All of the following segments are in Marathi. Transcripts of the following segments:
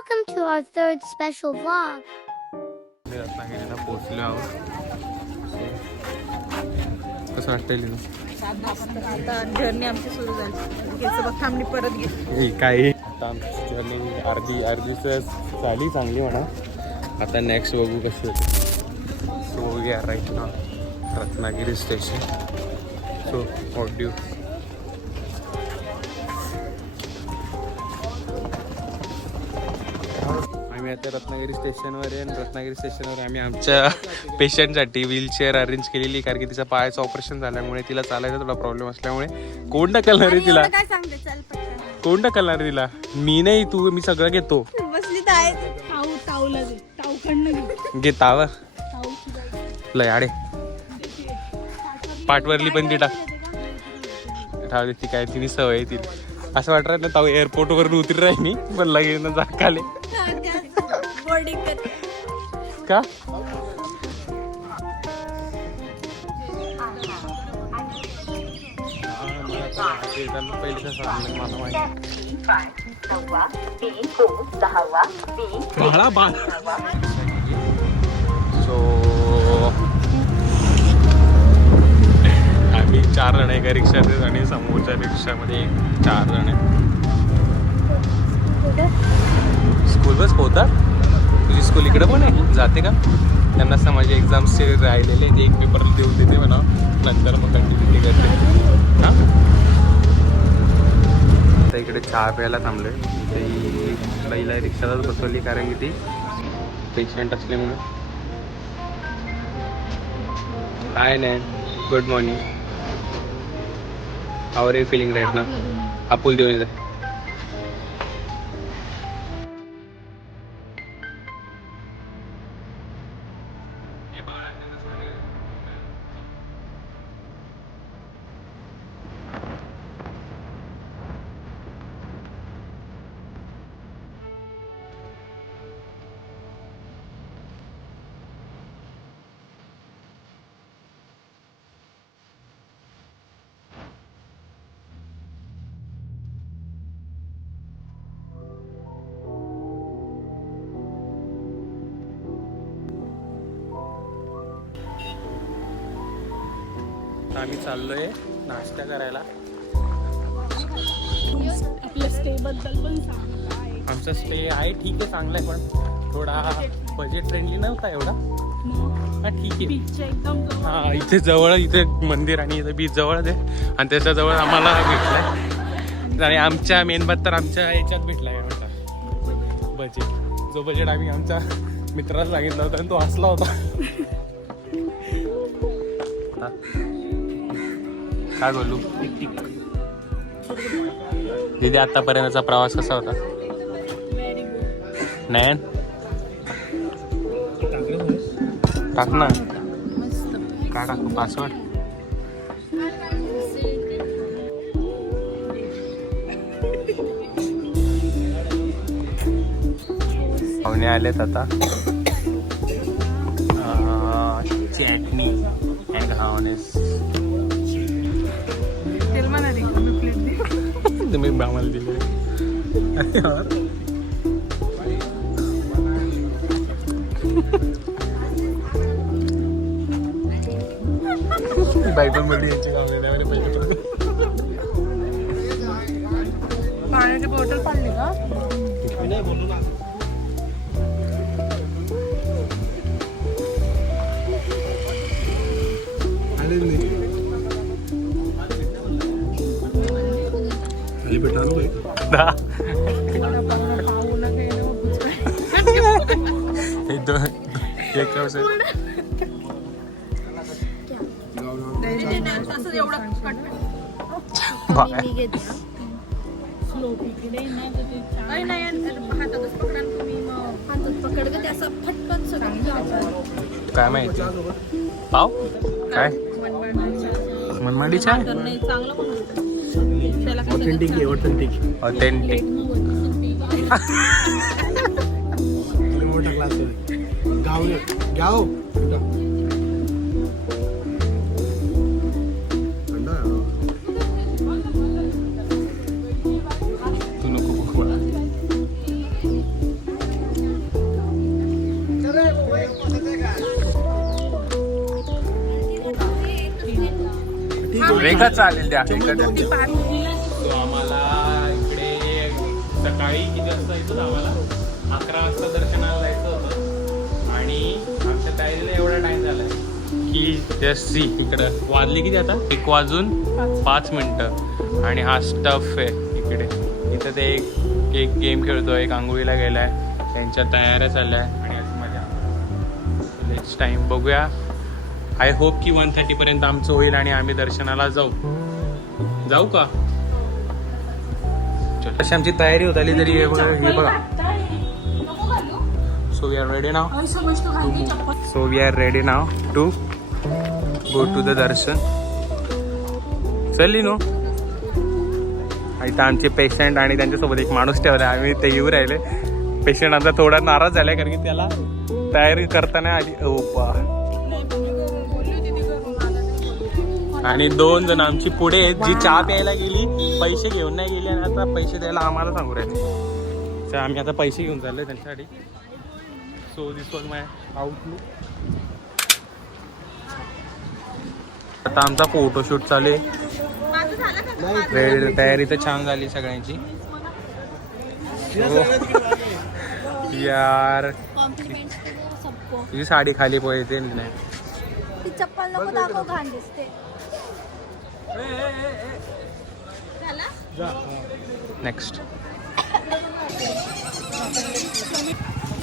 Welcome to our third special vlog. रत्नागिरीला पोहोचलो आहोत. कसं वाटतंय लिनू? आता जर्नी आमची सुरू झाली. बघ थांबली परत गेली. काय आता आमची जर्नी अर्धी झाली चांगली म्हणा. आता नेक्स्ट बघू कशी होते. So we are right now Ratnagiri station. So what do आम्ही आता रत्नागिरी स्टेशनवर आहे. आणि रत्नागिरी स्टेशनवर आम्ही आमच्या पेशंटसाठी व्हीलचेअर अरेंज केलेली, कारण की तिचा पायाचं ऑपरेशन झाल्यामुळे तिला चालायचा थोडा प्रॉब्लेम असल्यामुळे. कोण ढकलणार आहे तिला? काय सांगते चल पटकन. कोण ढकलणार आहे तिला? मी नाही, तू. मी सगळं घेतो. बसली तर आहे. ताऊला दे. ताऊकडनं घे ताव लय आडे पाठवरली पण ती टाक. राहू दे, ती काय तिने सवय आहे तिला. असं वाटत ना ताऊ एअरपोर्ट वरून उतरी राही मी पण लगेच ना जाकाले बोर्डिंग का. पहिले कसं मला माहिती सो आम्ही 4 जण एका रिक्षात आणि समोरच्या रिक्षामध्ये 4 जण आहे. स्कूल बस होता. तुझी स्कूल इकडे पण आहे, जाते का? त्यांना असं माझे एक्झाम्सचे राहिलेले ते एक पेपर देऊन देते म्हणा, नंतर मग कंटिन्यू करते. हां आता इकडे चहा प्यायला थांबलोय. ती पहिला रिक्षालाच बसवली कारण की ती पेशंट असल्यामुळे. हाय नाही, good morning. How are you feeling right ना? आपुल देऊन येते. आम्ही चाललोय नाश्ता करायला. आपल्या स्टे बद्दल पण सांग. आमचा स्टे आहे ठीक आहे, चांगला आहे, पण थोडा बजेट फ्रेंडली नव्हता एवढा. हा ठीक आहे. बीच एकदम हा इथे जवळ, इथे मंदिर आणि इथे बीच जवळच आहे. आणि त्याच्याजवळ आम्हाला भेटलाय. आणि आमच्या मेन बात तर आमच्या याच्यात भेटलाय आमचा बजेट. जो बजेट आम्ही आमच्या मित्राला सांगितला होता आणि तो हसला होता. काय बोलू दीदी, आतापर्यंतचा प्रवास कसा होता? नयन टाक ना. काय टाकू? पासवर्ड. पाहुणे आलेत आता. चटणी अँड घावनेस. तुम्ही आम्हाला दिले. बाई पण बोलली यांची गावले पहिले. पाण्याची बॉटल पाडली का? नाही बोलू ना. काय माहिती पाव काय मनमाडीच्या ऑथेंटिक मोठा क्लास गाव गाव तू नको एकच चालेल द्या एकच द्या. ती पाणी So, आम्हाला इकडे सकाळी किती वाजता येतो आम्हाला 11 वाजता दर्शनाला जायचं होतं आणि आमच्या तयारीला एवढा टाइम झालाय की जस्ट सी इकडं वाजले किती आता 1:05 आणि हा स्टफ आहे इकडे. इथं ते एक गेम खेळतो, एक आंघोळीला गेलाय, त्यांच्या तयाऱ्या चालल्या आणि असं मजा. नेक्स्ट टाइम बघूया. आय होप की 1:30 पर्यंत आमचं होईल आणि आम्ही दर्शनाला जाऊ का. तशी आमची तयारी होत आली तरी हे बघा. So we are ready now to go to the darshan. चलली नो. इथं आमचे पेशंट आणि त्यांच्यासोबत एक माणूस ठेवला, आम्ही ते येऊ राहिले. पेशंट आमचा थोडा नाराज झालाय कारण की त्याला तयारी करताना आली आणि 2 जण आमची पुढे आहेत जी चहा प्यायला गेली, पैसे घेऊन नाही गेली आणि आता पैसे द्यायला आम्हाला सांगू राहिले. आम्ही आता पैसे घेऊन चाललोय त्यांच्यासाठी. So this was my outlook. आता आमचा फोटोशूट चालू आहे. तयारी तर छान झाली सगळ्यांची. यार तुझी साडी खाली पोहते नाही. ती चप्पल नको दाखव, घाण दिसते. नेक्स्ट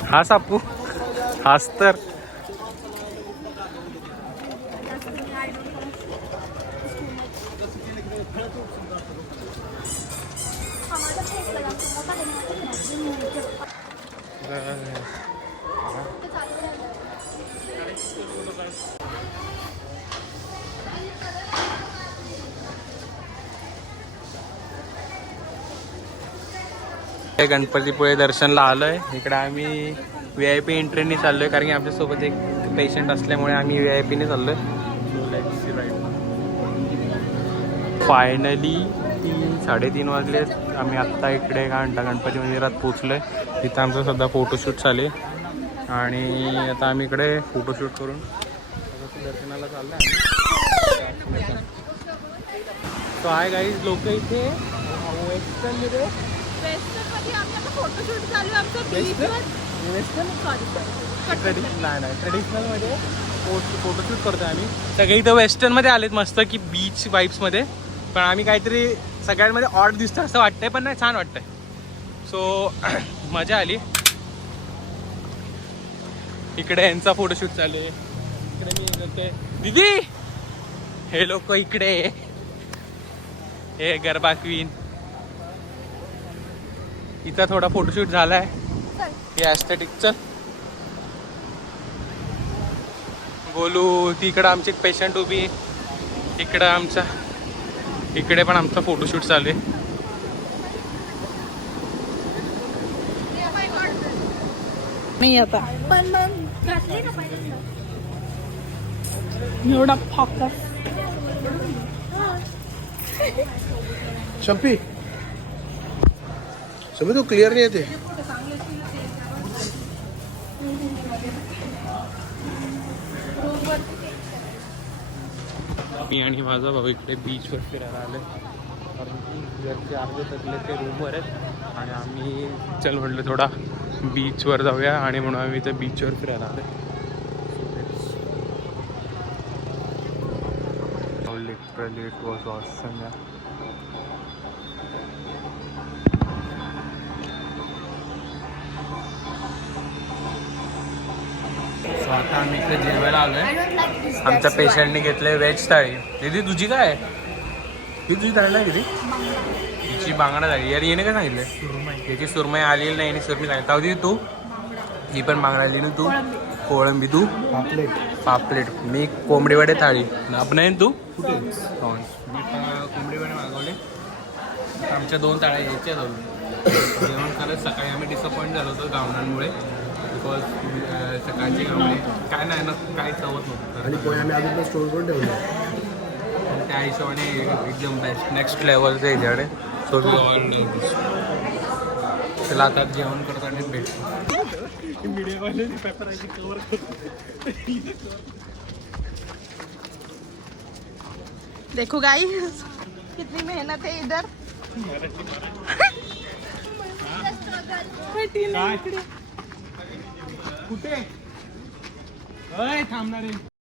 हा सापू हाच तर. गणपतीपुळे दर्शनला आलोय. इकडे आम्ही VIP एंट्रीने चाललोय कारण की आमच्यासोबत एक पेशंट असल्यामुळे आम्ही VIP ने चाललोय. फायनली 3-3:30 वाजले. आम्ही आत्ता इकडे काय म्हणता गणपती मंदिरात पोचलोय. तिथं आमचं सध्या फोटोशूट चालू आहे आणि आता आम्ही इकडे फोटोशूट करून दर्शनाला चाललोय. सो हाय गाईज, लोक इथे वेस्टर्नमध्ये फोटोशूट चालू आहे आमचं बीचवर. नाही ट्रेडिशनलमध्ये फोटोशूट करतो आम्ही. सगळे इथं वेस्टर्नमध्ये आलेत मस्त की बीच वाईब्समध्ये, पण आम्ही काहीतरी सगळ्यांमध्ये ऑड दिसतं असं वाटतंय, पण नाही छान वाटतंय. सो मजा आली. इकडे यांचा फोटोशूट चालू आहे. इकडे मी करतोय दीदी. हे लोक इकडे, हे गरबा क्वीन. इथं थोडा फोटोशूट झालाय. हे ॲस्थेटिक. चल बोलू. तिकडं आमची एक पेशंट उभी, इकडे पण आमचा फोटोशूट चालू आहे. नाही आता पण मग घातली ना पाहिजे. एवढा फोकस. शम्पी तो क्लिअर नाही येते. मी आणि माझा भाऊ इकडे बीचवर फिरायला आले कारण की घरचे अर्धे सगळे ते रूमवर आहेत आणि आम्ही चल म्हटलं थोडा बीचवर जाऊया आणि म्हणून आम्ही इथे बीचवर फिरायला आले. Literally it was awesome. So आता आम्ही इकडे जेवायला आलोय. आमच्या पेशंटने घेतले व्हेज थाळी. दीदी तुझी काय आहे? ही तुझी थाळी नाही किती? हिची बांगडा झाली. यार येणे काय सांगितलं? याची सुरमई आलेली नाही आणि सुरमई सांगितलं. ताऊ दीदी तू? ही पण बांगडा आली ना तू? कोळंबी. तू? पापलेट. मी कोंबडी वडे थाळी. नाही तू? कुठे? मी कोंबडी वडे मागवले. आमच्या 2 थाळ्या यायच्या जाऊन जेवण करत. सकाळी आम्ही डिसअपॉइंट झालो होतो गावणांमुळे. बिकॉज सकाळची गावणे काय नाही ना, काही चवत नव्हतं आणि पोहे आम्ही अजून स्टोर करून ठेवले. त्या हिशोबाने एकदम बेस्ट नेक्स्ट लेवलचं याच्याकडे. सो वी ऑल चला आता जेवण करताना भेटतो. मीडियावाले पेपर आहे कवर करतो. देखो गाइस कितनी मेहनत है इधर. कुठे थांबणार आहे